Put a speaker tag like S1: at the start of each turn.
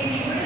S1: Can you